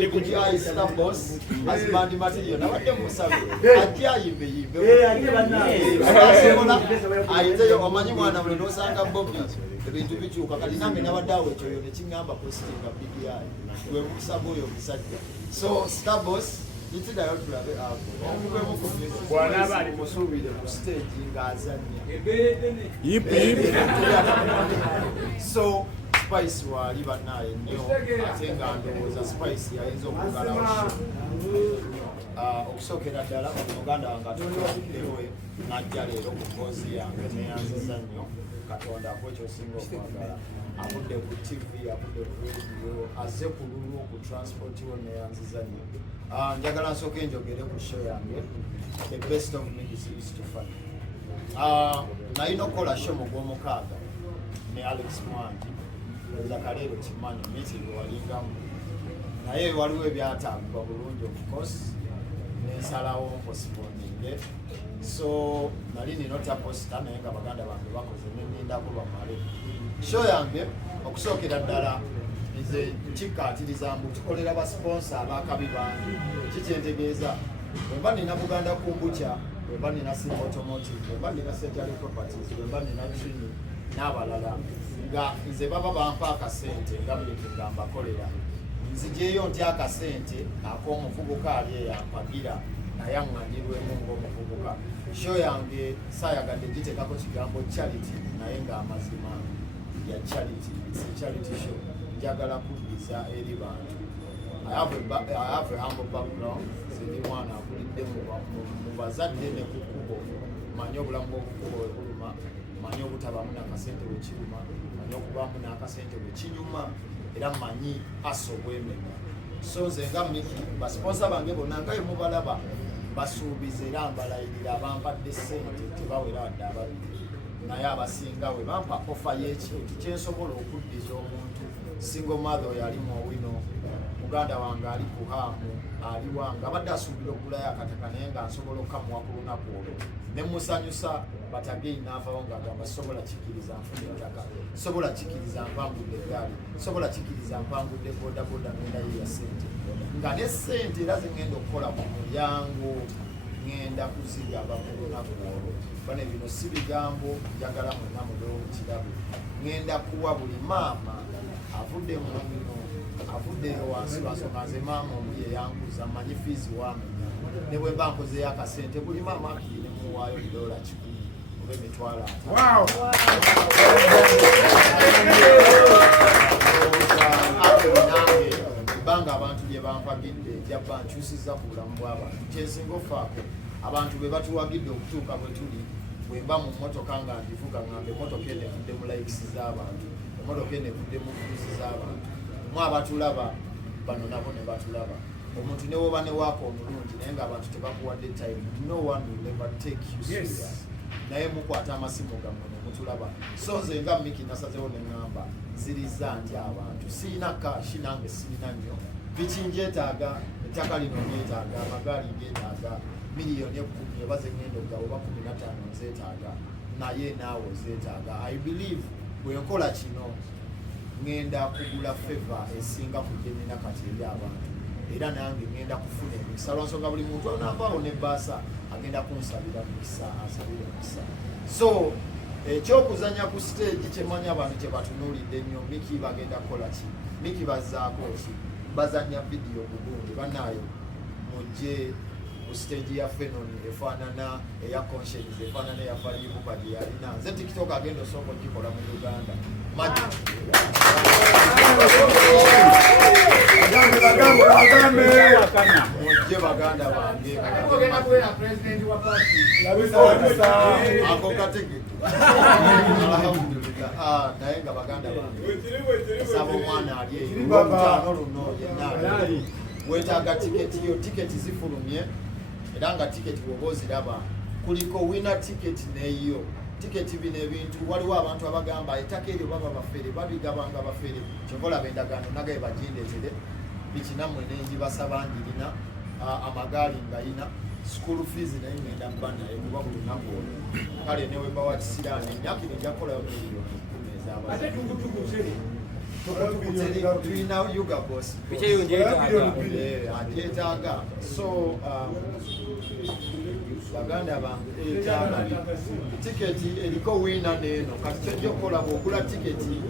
Ayimbe ku GI Star Boss as band material nabadde musabe ati Ayimbe yimbe ayiteyo omanyi mwana buli nosanga Bobi ebintu bikyuka kati nange nabadde awo ekyo ne kingamba posting a BDI we musabe oyo musajja so Star Boss Nitida yotulabe ako omukwe mukomye bwana bali musubire ku stage ngazanya so Spice wali banaye nnyo ate nga ndowooza Spice yayinza okugalawo okusookera ddala muganda wange atutwakirewe n'ajja leero ku mpoozi yange neyanziza nnyo katonda akwekyo osinga okwagala avudde ku TV avudde ku radio azze ku lulu ku transport wo neyanziza nnyo njagala nsooke njogere ku show yange the best of me is to fun nalina okukola show mu gw'omukaaga ne Alex Mwangi Zakalero kimanyi meeting walingamu naye waliwo ebyatambula bulungi of course nensalawo postponing so nali ninota posta naye nga baganda bange bakoze nenindako bamale show yange okusookera ddala nze kikkaatiriza mbu tukolera basponsa abakabi bange kikyentegeeza bwemba nina Buganda Kumbucha bwemba nina Simba Automotive bwemba nina Central Properties bwemba nina Trini n'abalala nga nze baba bampa akasente nga buli kugamba kolera nzijeyo ntya akasente ak'omuvubuka ali eyampagira naye aŋŋanyirwemu ng'omuvubuka show yange saayagadde gitekako kigambo charity naye ng'amazima ya charity it's a charity show njagala kuddiza eri bantu I have a humble background sindi mwana akulidde mu bazadde ne ku kkubo manyi obulamu bw'okukubo we buluma manyi obutabamu n'akasente bwe kiruma manyi okubaamu n'akasente bwe kinyuma era manyi aso bwemenya so nze nga Mikey basponsa bange bonna nga ye mubalaba basuubiza era mbalayirira abampadde ssente tebawera wadde ababiri naye abasinga we bampa ofa y'ekintu kyensobola okuddiza omuntu single mother oyo ali mu owino muganda wange ali ku haamu ali wange abadde asuubira okugulayo akataka naye nga nsobola okukamuwa ku lunaku olwo ne musanyusa batagei n'avaawo ng'agamba sobola kikiriza nfuna ettaka sobola kikiriza mpangudde eggaali sobola kikiriza mpangudde bodaboda n'endayo ya ssente nga ne ssente era zengenda okukola ku mulyango ngenda kuzigaba ku lunaku olwo bane bino si bigambo njagala mwena mulewo mukirabe ngenda kuwa buli maama avudde mu bino avuddeyo wansi lwansonga nze maama omuye yanguza manyi fiizi wamenya ne bwe mba nkozeyo akasente buli maama akiri ne muwaayo $1 oba emitwalo nange ebbanga abantu lye bampagidde jabba nkyusizza ku bulamu bw'abantu kyensinga ofaako abantu be batuwagidde okutuuka bwe tuli bwe mba mu mmotoka nga ndivuga ngambe emmotoka eno evudde mu layikisi z'abantu emmotoka eno evudde mu buuzi z'abantu mu abatulaba bano nabo ne batulaba omuntu ne woba ne waako omulungi naye ng'abantu tebakuwadde time no one will ever take you serious naye mukwata amasimu gammwe ne mutulaba so nze nga Mikey nasazewo ne ŋŋamba nziriza nti abantu sirina kashi nange sirina nnyo biki njeetaaga ettaka lino nyeetaaga amagaali ngeetaaga miliyoni 10 oba zengenda oggawo oba 15 nzeetaaga naye naawe zeetaaga I believe bwe nkola kino ngenda kugula favor esinga ku gye nina kati eri abantu era nange ngenda kufuna emikisa lwansonga buli muntu anavaawo ne bbaasa agenda kunsabira mukisa asabire mukisa so ekyokuzanya ku stage kyemanyi abantu kye batunuulidde nnyo Mikey bagenda kukola ki Mikey bazzaako ki bazanya vidiyo bulungi bannaayo mujje ku stage ya Fenoni efaanana eya conscience efaanana eya Falibuba gye yalina nze TikTok agenda osooka okikola mu Uganda mujje baganda bange ako kategeko naye nga baganda bange saba omwana ali eyo luno yenna weetaaga tiketi yo tiketi zifulumye era nga tiketi bw'oba oziraba kuliko wina tiketi neyo tiketi bino ebintu waliwo abantu abagamba ettaka eryo baba bafere babigabanga bafere kyokolaba endagaano nagaye bagindeetere bikinammwe nenjibasaba njirina amagaali ngayina school fees naye ngenda mba naye kuba buli lunaku olwo kale newemba wa kisiraani emyaka ino nja kukolayo miliyoni 10 ez'abaza tulina yuga boss ajeetaaga so baganda bange etaaga tiketi eriko wiina neeno kati kyojja okukola bw'ogula tiketi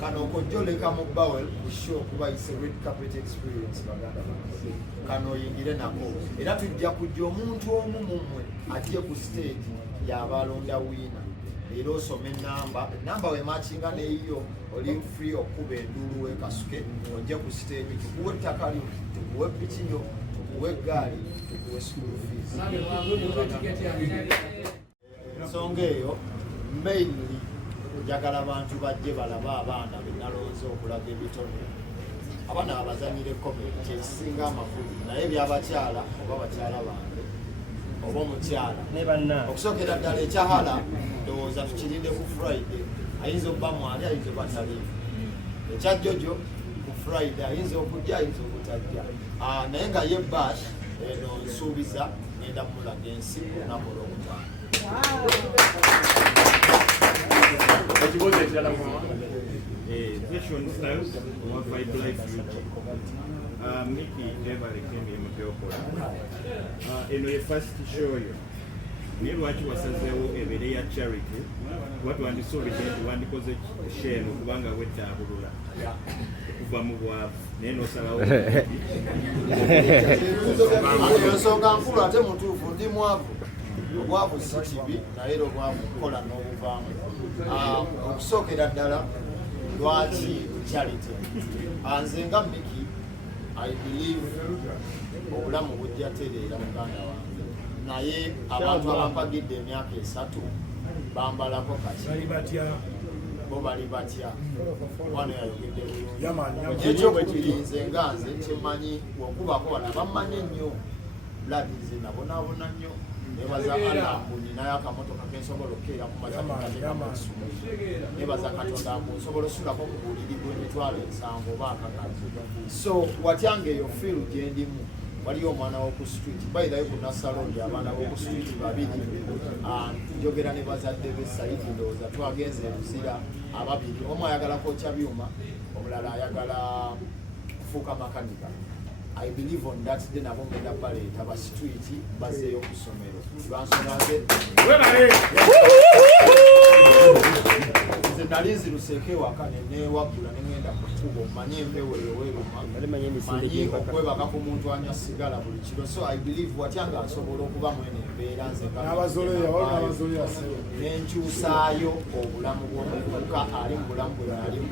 kano okojjoleka mu bawel kusho kuba is a red carpet experience baganda bange kano oyingire nako era tujja kujja omuntu omu mumwe ajje ku stage y'abalonda wiina era osome enamba wemakinga neeyo oli free okuba enduulu wekasuke ojje ku stage tukuwe ettaka lyo tukuwe piki yo tukuwe eggaali tukuwe school fees ensonga eyo mainly njagala abantu bajje balaba abaana benalonze okulaga ebitone abaana babazanyire komedi kyekisinga amakulu naye byabakyala oba bakyala bange oba omukyala okusookera ddala ekya HALA ndowooza tukirinde ku Friday ayinza okuba mwali ayinza okuba taliimu ekya jojo ku Friday ayinza okujja ayinza obutajja naye nga ye bash eno nsuubiza ngenda mulaga ensi lunaku olwokutaano Vision styles or vibe life Mikey never came in the first show you naye lwaki wasazeewo ebeere ya charity watu wandisolidenti wandikoze share okubanga wettaabulula okuva mu bwavu naye nosalawo ensonga nkulu ate mutuufu ndi mwavu obwavu si kibi naye era obwavu kukola n'obuvaamu okusookera ddala lwaki charity nze nga Mikey I believe obulamu bujja tereera muganda wange naye abantu abapagidde emyaka 3 bambalako kaki bo bali batya wano yayogedde bulungi ekyokubiri nze nga nze kyemmanyi okubako wano bammanyi ennyo bladize nabonaabona nnyo nebaza alambuni naye akamotoka kensobola okukeera ku macamakatekamaksu nebaza katonda nsobola osulako ku buliri bw'emitwalo 7 oba akakazi so watyange eyo fiiru gyendimu waliyo omwana w'oku street bayirayo ku nasalondi abaana b'oku street 2 njogera ne bazadde be Saidi ndowooza twagenze ebuzira 2 omu ayagala kwokya byuma omulala ayagala kufuuka makanika I believe on that day nabo ngenda baleeta ba street bazeeyo ku ssomero bansonange nze nali nziruseke waka neneewagula nengenda ku kkubo manye empewo eyo weeruma manyi okwebaka ku muntu anya sigala buli kiro so I believe watyanga nsobola okuba mwene embeera nze nenkyusaayo obulamu bw'omuvubuka ali mu bulamu bwe nalimu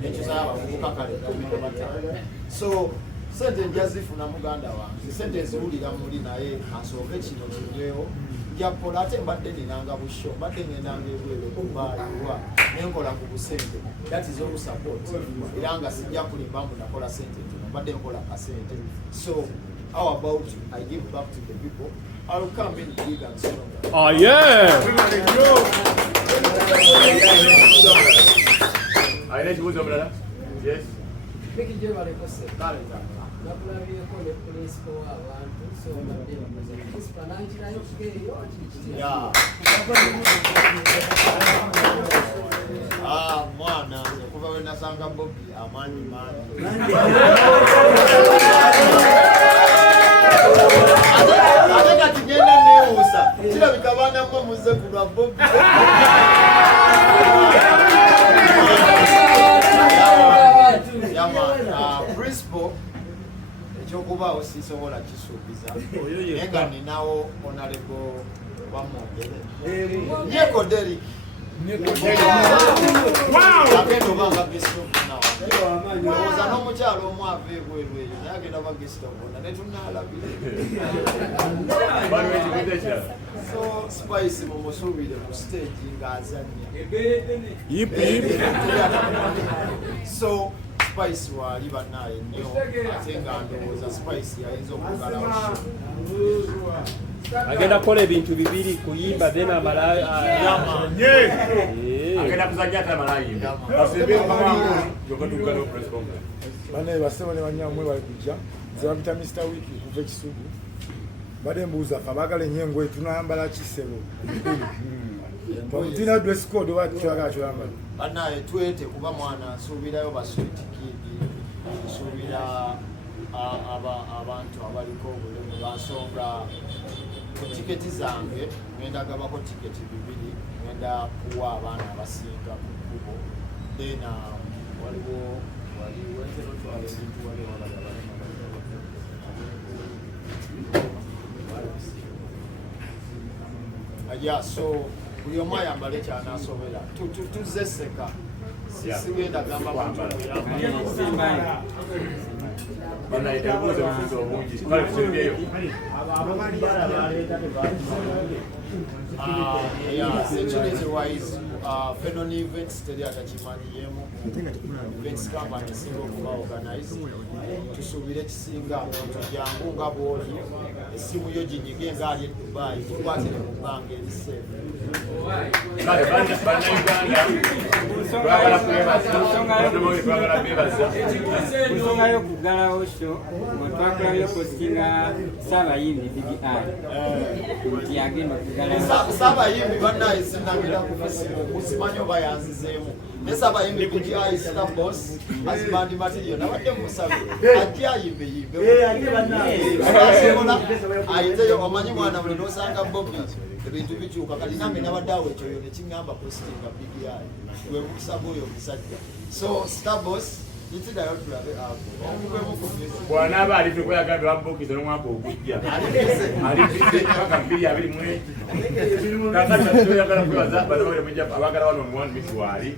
nenkyusaayo abavubuka kale 15 so sente njazifuna muganda wange sente eziwulira muli naye asooke kino kiveewo njakola ate mbadde ninanga busho mbadde ngendanga ebweru okubaalibwa nenkola ku busente that is all support era nga sijja kulimba mbu nakola sente ntono mbadde nkola kasente so how about I give back to the people I'll come in big and stronger. Oh yeah! Yes. Mikey je balekose nakulabyeko ne principal w'abantu so badde bakoze principal nankirayo kugeeyo mwana okuva we nasanga Bobi amaanyi mangi ate kati ngenda neewuusa kirabika baana mmwe muzze ku lwa Bobi principal ekyokubaawo sisobola kisuubiza naye nga ninawo honorable wamwogere nyeko Derek agenda obanga gesitofunawooza n'omukyalo omu ava ebweru eyo naye agenda oba gesitofuna netunaalabire so Spice mumusuubire ku stage ng'azannya so Spice wali bannaye nnyo ate nga ndowooza Spice yayinza okugalawo agenda kukola ebintu bibiri kuyimba then agenda kuzajja ate amalayimba banaye basebo ne banyamwe bali kujja nze babita Mr. Wiki kuva ekisugu badde mbuuza fe abaagala ennyo engoye tunayambala kisebo tulina dress code oba tukyagala kyambala bannaye twete kuba mwana nsuubirayo ba street kid nsuubira abantu abaliko obulemu bansonga ku tiketi zange ngenda gabako tiketi 2 ngenda kuwa abaana abasinga ku kkubo then waliwo entero twala ebintu waliwo yeah, so buli omu ayambale kyanasobera tuzeseka sigenda gamba security-wise Fenon events teri atakimanyiyemu events company esinga okuba organize tusuubire ekisinga omuntu jangu nga bwoli essimu yo ginyige nga ali e Dubai tukwatire mu bbanga eriseefu ensonga y'okuggalawo sho twakulayo postinga Saabayimbi BBI nti yagenda okuggalawo Saabayimbi bannaye sinnagira ku Facebook simanyi oba yanzizeemu ne Saabayimbi BBI staff boss as band material nabadde musabe ajja Ayimbe ayiteyo omanyi mwana buli n'osanga Bobi ebintu bikyuka kati nange nabadde awo ekyoyo ne kiŋŋamba postinga BBI gwe musaba oyo omusajja so staff boss yitirayo tulabe bw'anaaba alife kweyagambye babukiza n'omwaka ogujja alifize paka 2 kakati oyagala kwebaza abagala wano omuwanu mitwali